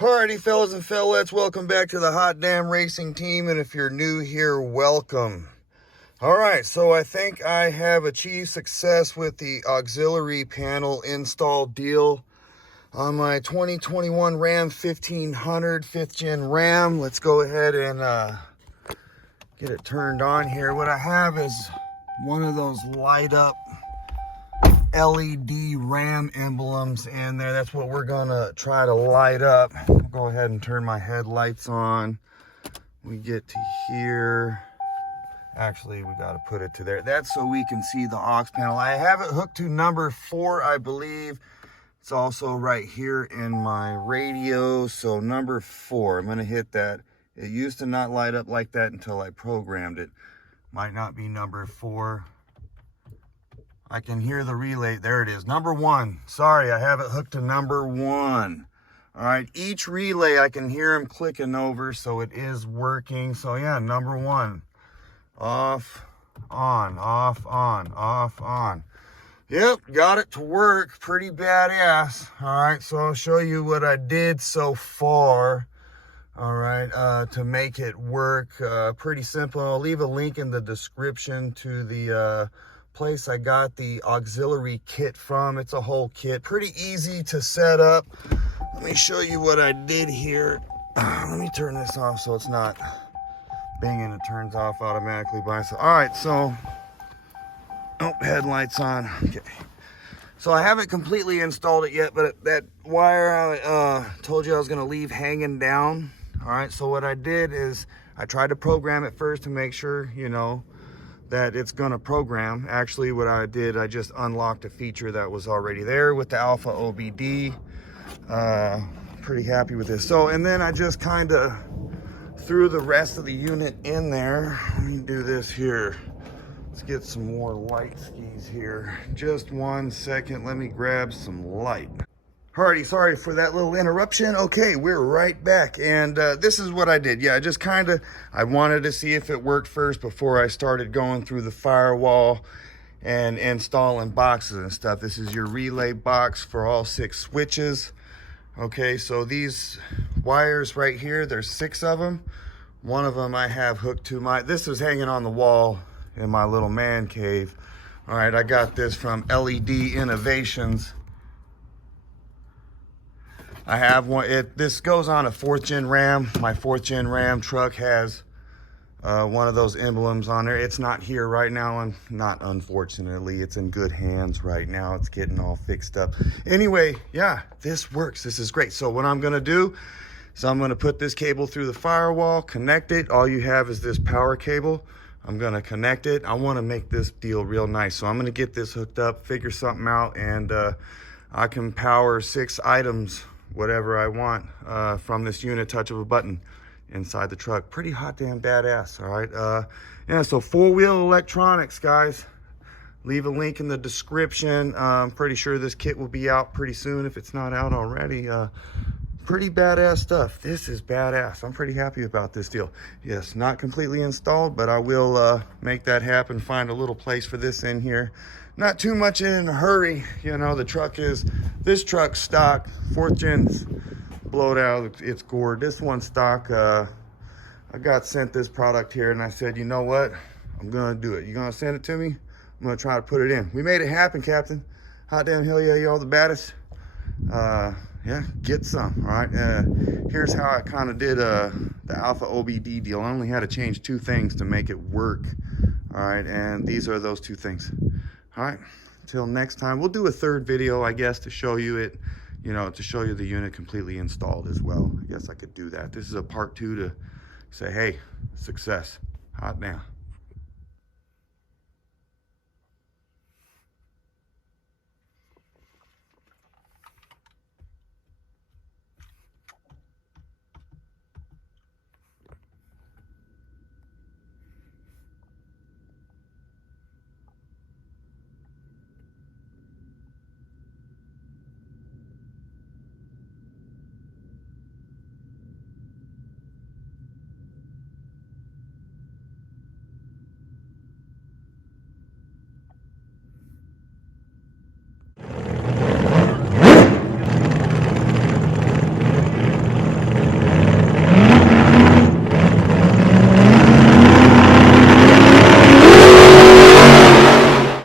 Alrighty, fellas and fellettes, welcome back to the Hot Damn Racing Team, and if you're new here, welcome. Alright, so I think I have achieved success with the auxiliary panel install deal on my 2021 Ram 1500 5th gen Ram. Let's go ahead and get it turned on here. What I have is one of those light up LED Ram emblems in there. That's what we're gonna try to light up. I'll go ahead and turn my headlights on. We get to here. Actually, we got to put it to there. That's so we can see the aux panel. I have it hooked to number 4, I believe. It's also right here in my radio. So number 4, I'm gonna hit that. It used to not light up like that until I programmed it. Might not be number 4. I can hear the relay. There it is. Number 1. Sorry, I have it hooked to number 1. All right. Each relay, I can hear them clicking over, so it is working. So yeah, number 1. Off, on, off, on, off, on. Yep, got it to work. Pretty badass. All right, so I'll show you what I did so far. All right, to make it work. Pretty simple. I'll leave a link in the description to the place I got the auxiliary kit from. It's a whole kit, pretty easy to set up. Let me show you what I did here. Let me turn this off so it's not binging. It turns off automatically by itself. All right, so headlights on. Okay, so I haven't completely installed it yet, but that wire I told you I was going to leave hanging down. All right, so what I did is I tried to program it first to make sure, you know, that it's gonna program. Actually, what I did, I just unlocked a feature that was already there with the alfaobd. Pretty happy with this. So, and then I just kind of threw the rest of the unit in there. Let me do this here. Let's get some more light skis here. Just 1 second, let me grab some light. Alrighty, sorry for that little interruption. Okay, we're right back, and this is what I did. Yeah, I wanted to see if it worked first before I started going through the firewall and installing boxes and stuff. This is your relay box for all 6 switches. Okay, so these wires right here, there's 6 of them. One of them I have hooked to this was hanging on the wall in my little man cave. All right, I got this from LED Innovations. I have one. This goes on a 4th gen Ram. My 4th gen Ram truck has one of those emblems on there. It's not here right now, and not unfortunately. It's in good hands right now. It's getting all fixed up. Anyway, yeah, this works. This is great. So what I'm gonna do is I'm gonna put this cable through the firewall, connect it. All you have is this power cable. I'm gonna connect it. I wanna make this deal real nice. So I'm gonna get this hooked up, figure something out, and I can power 6 items, whatever I want, from this unit, touch of a button inside the truck. Pretty hot damn badass. All right, yeah, so 4-wheel electronics, guys. Leave a link in the description. I'm pretty sure this kit will be out pretty soon if it's not out already. Pretty badass stuff. This is badass. I'm pretty happy about this deal. Yes, not completely installed, but I will make that happen, find a little place for this in here. Not too much in a hurry, you know. This truck's stock. 4th gen's blowed out, it's gored. This one's stock. I got sent this product here, and I said, you know what, I'm gonna do it. You gonna send it to me? I'm gonna try to put it in. We made it happen, Captain. Hot damn hell yeah, y'all the baddest. Yeah, get some. All right, here's how I kind of did the alfaobd deal. I only had to change 2 things to make it work. All right, and these are those 2 things. All right, until next time, we'll do a 3rd video, I guess, to show you it, you know, to show you the unit completely installed as well. I guess I could do that. This is a part 2 to say, hey, success. Hot damn.